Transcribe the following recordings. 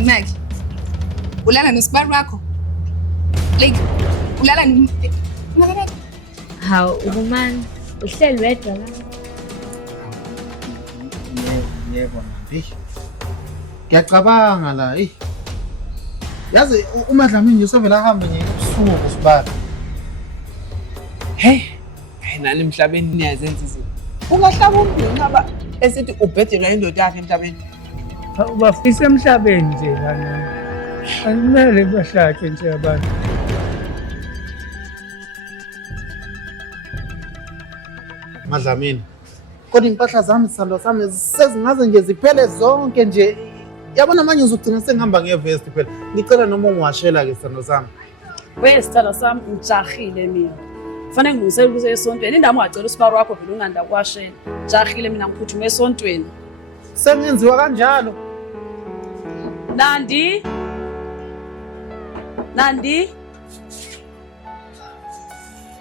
Imaki, ulala nosibari wakho? Like, ulala Hawu, ukumani, uhleli wedwa la. Yebo manje. Ngiyacabanga la, Yazi uMadlamini nje usevela ahambe nje ebusuku kusibali. Hey, nani emhlabeni niyazenza izinto. Ungahlaba umbini aba esithi ubhedelwa indoda yakhe emhlabeni. Bafisa emhlabeni nje lana. Akumele bahlakhe nje abantu. Madlamini. Kodwa impahla zami sithando sami sezingaze nje ziphele zonke nje. Yabona manje uzogcina sengihamba ngevest phela. Ngicela noma ungiwashela ke sithando sami. Wesithala sami ngijahile mina. Kufanele ngilungisele ukuze esontweni. Indaba ungacela usibari wakho vele unganda kuwashela. Jahile mina ngiphuthume esontweni. Sengenziwa kanjalo. Nandi.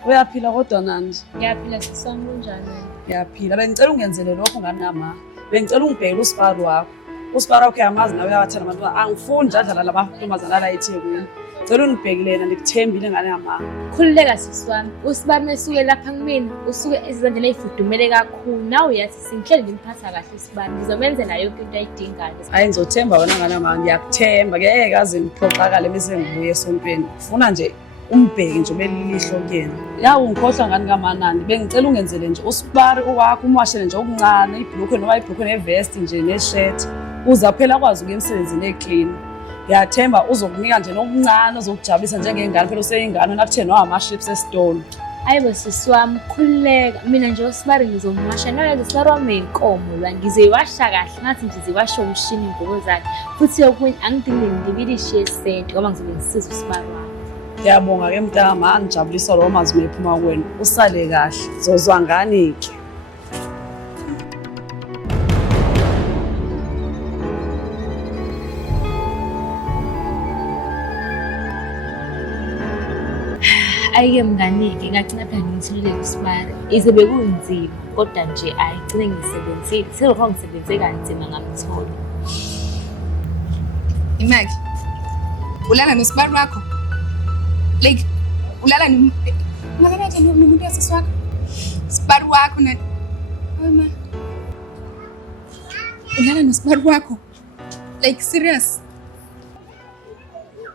Uyaphila kodwa Nandi? Ngiyaphila sisami kunjani? Ngiyaphila. Bengicela ungenzele lokho ngani nama. Bengicela ungibhekele usibari wakho. Usibari wakho uyamazi nawe uyawathanda abantwana. Angifuni njadlala labantombazana la eThekwini. Ngicela ungibhekelena ngikuthembile ngane yama. Khululeka sisi wami. Usibari mesuke lapha kumina, usuke ezandleni ezifudumele kakhulu. Nawe uyathi singihleli ngimphatha kahle usibari. Ngizomenzela yonke into ayidingayo. Hayi ngizothemba wena ngane yama, ngiyakuthemba. Ngeke kaze ngiphoxakale bese ngibuye esontweni. Ufuna nje umbheke nje belilihlo kuyena. Yawu ngikhohlwa ngani kaManandi. Bengicela ungenzele nje usibari owakho umwashele nje okuncane, ibhlukwe noma ibhlukwe nevest nje neshirt. Uza phela kwazi ukuya emsebenzini eclean. Ngiyathemba uzokunika nje nokuncane ozokujabulisa njengengane phela useyingane nakuthena wama-chips esitolo. Hayibo sisi wami, khululeka. Mina nje usibari ngizomwasha. Nawe usibari wami inkomo la. Ngizoyiwasha kahle ngathi nje ziwasha umshini ingubo zakhe. Futhi yokunye angidingi ngibilishe isenti ngoba ngizobe ngisiza usibari wami. Ngiyabonga ke mntama, angijabulisa lo mazwi ephuma kuwena. Usale kahle. Zozwa ngani ke? Ayike mngani-ke ngagcina phela ngithulile usibari. Ize bekunzima kodwa nje ayigcine ngisebenzile. Selokho ngisebenze kanzima ngamthola. Imaki, ulala nosibari wakho? Like, ulala nomuntu yasisi wakho? Sibari wakho na... Mama. Ulala nosibari wakho? Like, serious?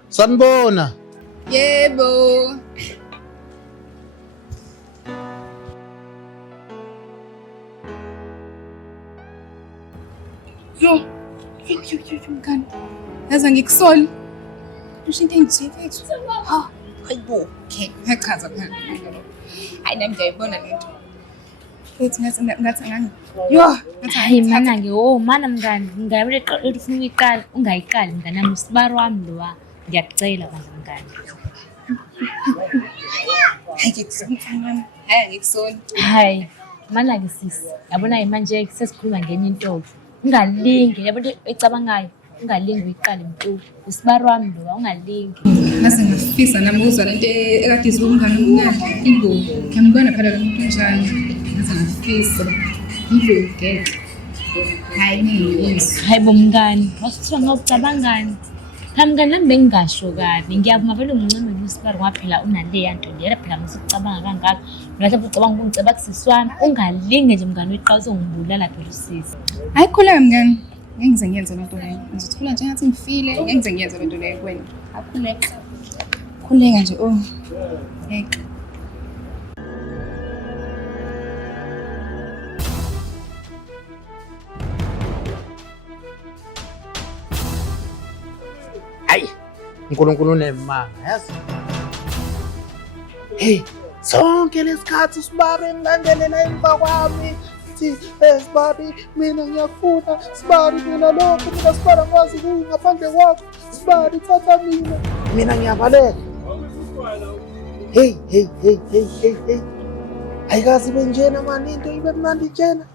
Sanibona. Yebo. Yo, mngani. Yaza ngikusoli. Kusho into engijikethu. Ha, hayibo. Okay, ngiyachaza phela. Hayi nami ngiyayibona lento. Ethi ngathi ngani. Yo, Hayi mana-ke, mana mngani. Ngingayabona eqala ufuna uyiqala, ungayiqali mnganami. Usibari wami lo wa. Ngiyakucela bandla mngani. Hayi ngikusoli mfana. Hayi ngikusoli. Hayi, mana-ke sisi. Yabona manje sesikhuluma ngenye into. Ungalingi, yabona ecabangayo. Ungalingi uyiqale mntu. Usibari wami lo wa, ungalingi. Mase ngafisa nami ukuzwa lento ekade izibe umngane omnandi. Ibo, ngiyambona phela lo muntu njani. Mase ngafisa. Ibo ngeke. Hayi ngiyizwa. Hayibo mngani, wasithiwa ngawucabangani. Cha mngani nami bengingasho kabi. Ngiyavuma vele ungincamele usibari ngoba phela unaleya nto leya phela ngisukucabanga kangaka. Mhlawumbe ucabanga ukungiceba kusisi wami. Ungalinge nje mngani weqhawe uzongibulala phela usisi. Hayi khuleka mngani. Ngeke ngize ngiyenze lento leyo. Ngizothula nje ngathi ngifile. Ngeke ngize ngiyenze lento leyo kuwena. Akhuleka. Khuleka nje ngeke. Hayi. uNkulunkulu nemanga yazi. Hey, sonke lesikhathi sibari ngilandelela emva kwami. Sibari mina ngiyafuna, sibari mina lokho, mina sibari ngwazi kuyi ngaphandle kwakho. Sibari thatha mina ngiyabaleka. Hey. Ayikazi benjena mani into ibe mnandi njena.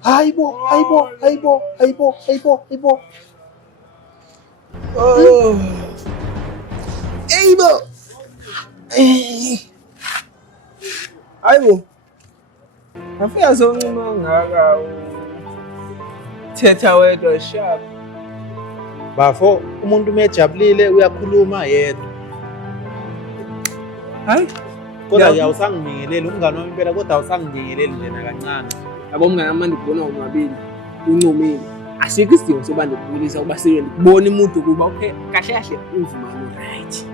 Hayibo. Oh. Hayibo. Hayibo. Afika zoncuma ngaka thetha wedwa sharp. Bafo umuntu mejabulile uyakhuluma yedwa. Hayi, Kodwa ke awusangibingeleli umngane wami impela kodwa awusangibingeleli njena kancane. yabo mngane wami ndikubona unwabile, uncomile. Asikho isidingo soba ndikubulisa ukuba sibe ndikubona umuntu ukuba okay kahle kahle uvumane right.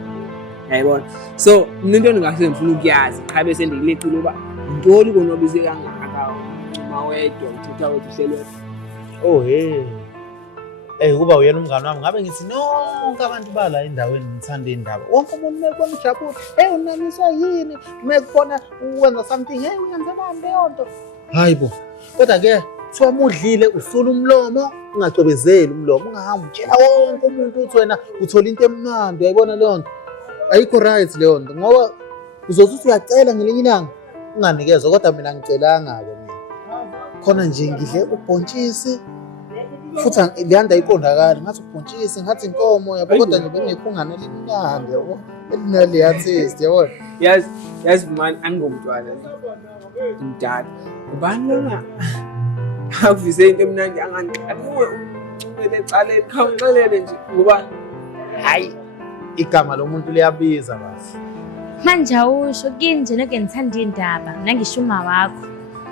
Yayibona. So mina into engase ngifuna ukuyazi qha bese ndiyilecile uba intoni konwabise kangaka uma wedwa uthetha ukuthi uhlelwe. Oh kuba uyena umngane wami ngabe ngithi nonke abantu bala endaweni ngithanda indaba. Wonke umuntu mekubona ujabule, unaniswa yini? Mekubona uwenza something, uyenzelani leyo nto? Hayibo. Kodwa ke kuthiwa mudlile usula umlomo, ungacwebezeli umlomo, ungahambi utshela wonke umuntu uthi wena uthola into emnandi, uyayibona leyo nto. Ayikho right leyo nto ngoba uzothi uyacela ngelinye ilanga unganikezwa kodwa mina ngicelanga-ke mina. Khona nje ngidle ubhontshisi futhi leyanda ayiqondakali ngathi ubhontshisi ngathi inkomo yabo kodwa nje bengiphungane elimnandi yabo elinaleya taste yabona. Yazi man angomntwana mdala ubani lona akuvise into emnandi angandiqaluwe uncumele ecaleni khawuxelele nje ngoba hayi igama lomuntu liyabiza basi. Manje awusho kini nje noke ngithanda indaba nangisho uma wakho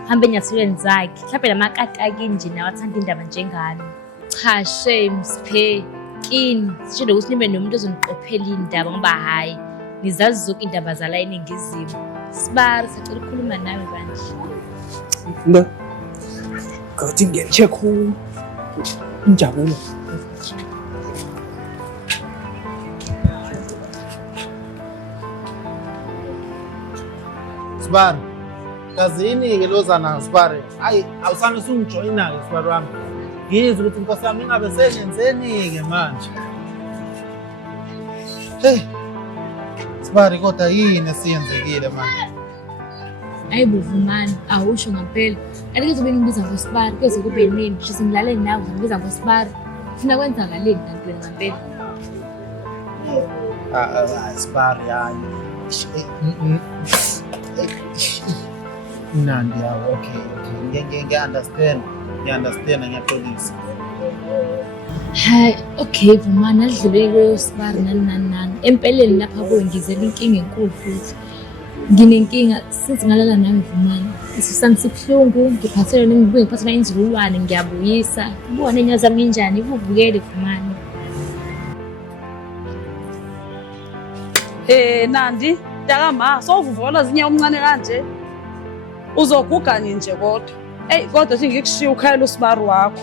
hambe enyathulweni zakhe mhlawumbe lamakataki nje nawe athanda indaba njengami. Cha shame siphe kini sitshele ukuthi nibe nomuntu ozoniqophela indaba ngoba hayi nizazi zonke indaba zala eningizimu. Sibari sicela ukukhuluma nawe bandla. Mba ngathi ngiye-check injabulo. Sibari kazini-ke lozana Sibari, hayi awusane usungijoyina-ke Sibari wami. Ngizwe ukuthi inkosi yami ingabe sengenzeni-ke manje. Sibari kodwa yini esiyenzekile manje? Hayi buvumani awusho ngempela kanti kuzobe ngibiza ngosibari kuze kube nini ngisho sengilalele nawe ngibiza ngosibari ufuna kwenzakaleni kanti wena ngempela. Sibari hayi mnandi yawo. Okay ngiya-understand ngiyaxolisa. Hayi okay vumani alidlule kuyo sibari nani empeleni lapha kuwe ngizela inkinga enkulu futhi nginenkinga sithi ngalala nawe vumani isisami sibuhlungu ngiphathele ngibuye ngiphathela inzululwane ngiyabuyisa ubone inyawo zami injani ibuvukele vumani. Nandi takama sowuvuvola zinyawo omncane kanje uzogugani nje kodwa kodwa thi ngikushiya ukhayela usibari wakho.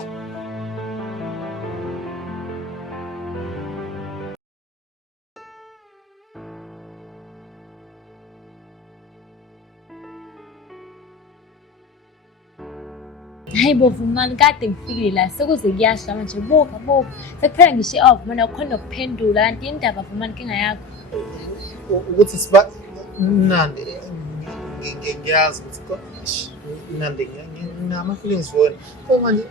Hayi bovumani kade ngifikile la sekuze kuyashla manje buka sekuphela ngisho i-off mina ukhona ukuphendula kanti indaba vumani inkinga yakho ukuthi Sibari mnandi ngiyazi ukuthi mnandi nginama-feelings wona manje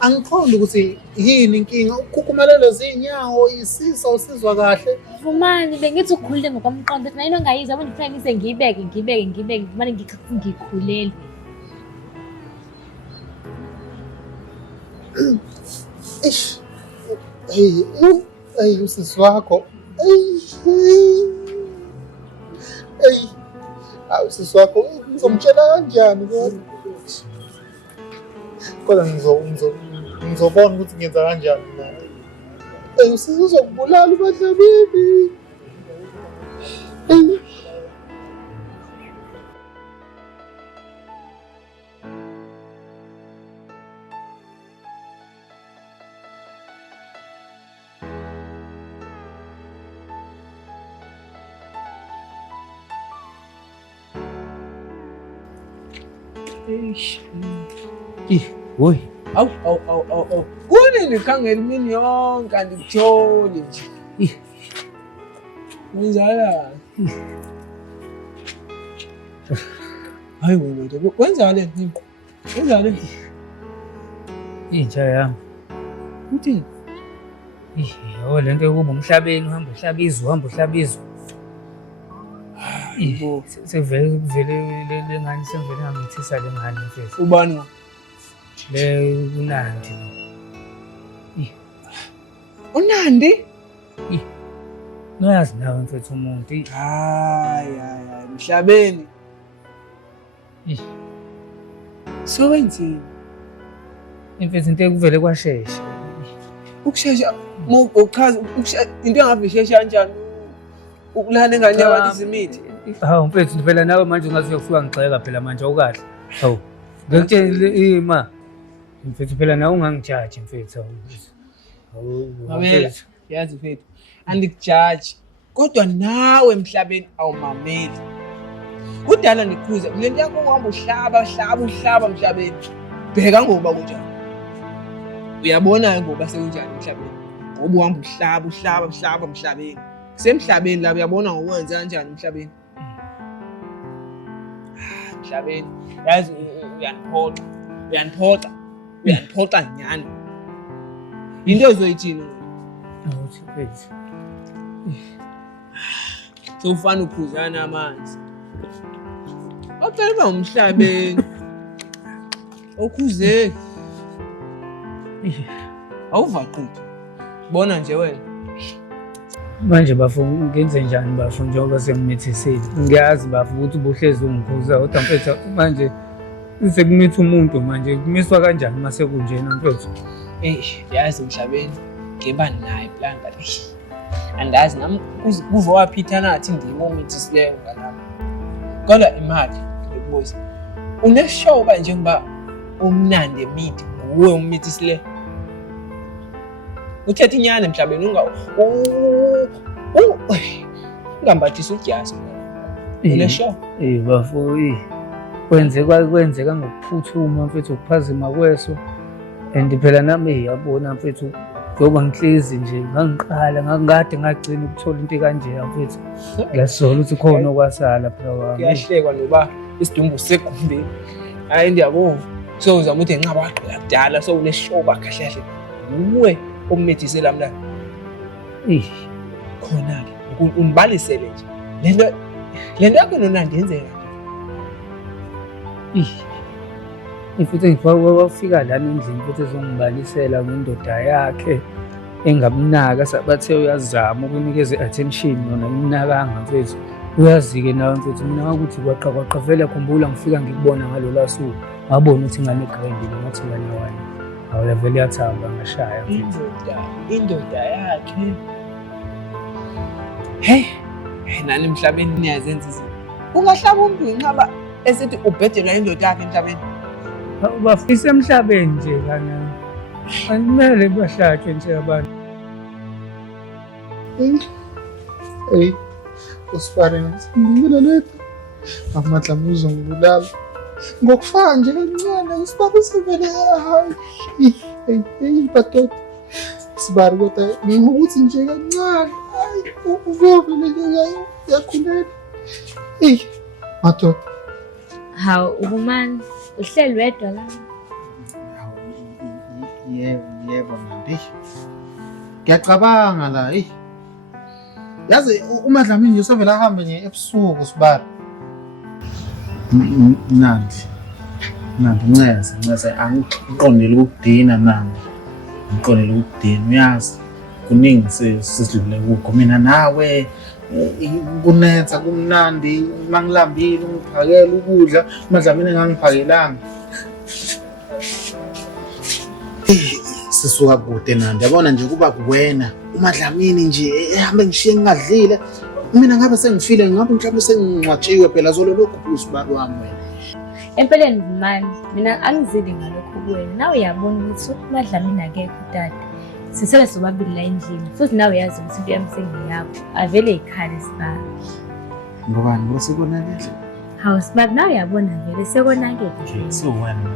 angiqondi ukuthi yini inkinga ukukhukumalelwa zinyawo isisa usizwa kahle. vumani bengithi ukhulile ngokwamqondo ukuthi nayini ongayizwa abona ngifuna ngise ngiyibeke vumani ngikhulele. Usisi wakho usisi wakho ngizomtshela kanjani kodwa ngizobona ukuthi ngenza kanjani naye. Usisi uzokubulala uBadlamini. Hoy awu kunini khangela imini yonke andikutholi nje. Wenzala hayi wena kwenzaleni intsha yami uthini? yabo lento yokuba umhlabeni uhamba uhlaba izwe sevele le ngane sevele ngangithisa le ngane mfethu. Ubani le kunandi uNandi Uyazi nawe mfethu umuntu. hayi Mhlabeni so wenzini Imfethu into ekuvele kwashesha. ukushesha uchaza into engabe ishesha kanjani ukulala engane yabantu izimithi Hawu mfethu phela nawe manje ungathi uyofika ngixeka phela manje awukahle. Hawu. Ngikutshela ima. Mfethu phela nawe ungangijaji mfethu. mamela yazi mfethu andikujaji kodwa nawe Mhlabeni awumameli kudala nikhuza lento yakho uhamba uhlaba Mhlabeni bheka ngoba kunjani uyabona ngoba sekunjani Mhlabeni ngoba uhamba uhlaba Mhlabeni kusemhlabeni la uyabona ngokwenza kanjani Mhlabeni Mhlabeni yazi uyaniphoxa nyani into ezoyithini Awuthi mfethu. sowufana uphuzana amanzi ocela uMhlabeni okhuze awuvaquthe bona nje wena Manje bafu ngenze njani bafu njengoba sengimithisile. Ngiyazi bafu ukuthi ubuhlezi ungikhuza kodwa mfethu manje sekumitha umuntu manje kumiswa kanjani mase kunjena mfethu. yazi Mhlabeni ngeba naye plan but andazi nami kuva waphitha nathi indima omithisileyo ngalapha kodwa imali ngikubuza uneshow kanje ngoba umnandi emithi nguwe umithisileyo uthethe inyane Mhlabeni ungambathisa udyasi uneshow Bafu kwenzeka ngokuphuthuma mfethu ukuphazima kweso and phela nami yabona mfethu ngoba ngihlezi nje ngangiqala ngakade ngagcina ukuthola into kanje mfethu ngiyasola ukuthi khona okwasala phela wami kuyahlekwa noba isidumbu segumbini hayi ndiyabona so uzama ukuthi enqaba waqala kudala so uneshow bakhahlahle nguwe ommethisela mna khona ke unibalisele nje lento yakho noNandi yenzeka Mfethu ngifika lana endlini futhi ezongibalisela ngendoda yakhe engamnaka sabathe uyazama ukunikeza i-attention yona imnakanga mfethu uyazi-ke nawe mfethu mina ngakuthi kwaqa vele khumbula ngifika ngikubona ngalola suku ngabona ukuthi ingane egrandile ngathi ngane wani awula vele yathamba ngashaya mfethu indoda yakhe hey nani Mhlabeni niyazenza izinto ungahlaba umuntu inqaba esithi ubhedelwa indoda yakhe Mhlabeni bafisa emhlabeni nje kana animele bahlatshwe nje abantu Hey, usifare ngibile lethu amadlamuzo ngibulala ngokufaka nje kancane usibaba usivele hey batot sibari kodwa ngokuthi nje kancane uvovele nje yakhulela hey batot Hawu ubumani uhleli wedwa la. Yebo manje ngiyacabanga la yazi uMadlamini usevela ahambe nje ebusuku sibari Nandi nceze angiqondile ukudina nami ngiqondile ukudina uyazi kuningi sesidlule kukho mina nawe kunetha kumnandi mangilambile ungiphakela ukudla uMadlamini engangiphakelanga sisuka kude Nandi yabona nje kuba kuwena uMadlamini nje ehambe ngishiye ngingadlile mina ngabe sengifile ngabe mhlawumbe sengingcwatshiwe phela zolo lokhu usibaba wami wena Empeleni Vumani mina angizili ngalokho kuwena nawe uyabona ukuthi uMadlamini akekho tata sisele sobabili la endlini futhi nawe uyazi ukuthi into yami sengiyakho avele ikhale sibaba ngobani bose konakele Hawu sibaba nawe uyabona vele sekonakele so wena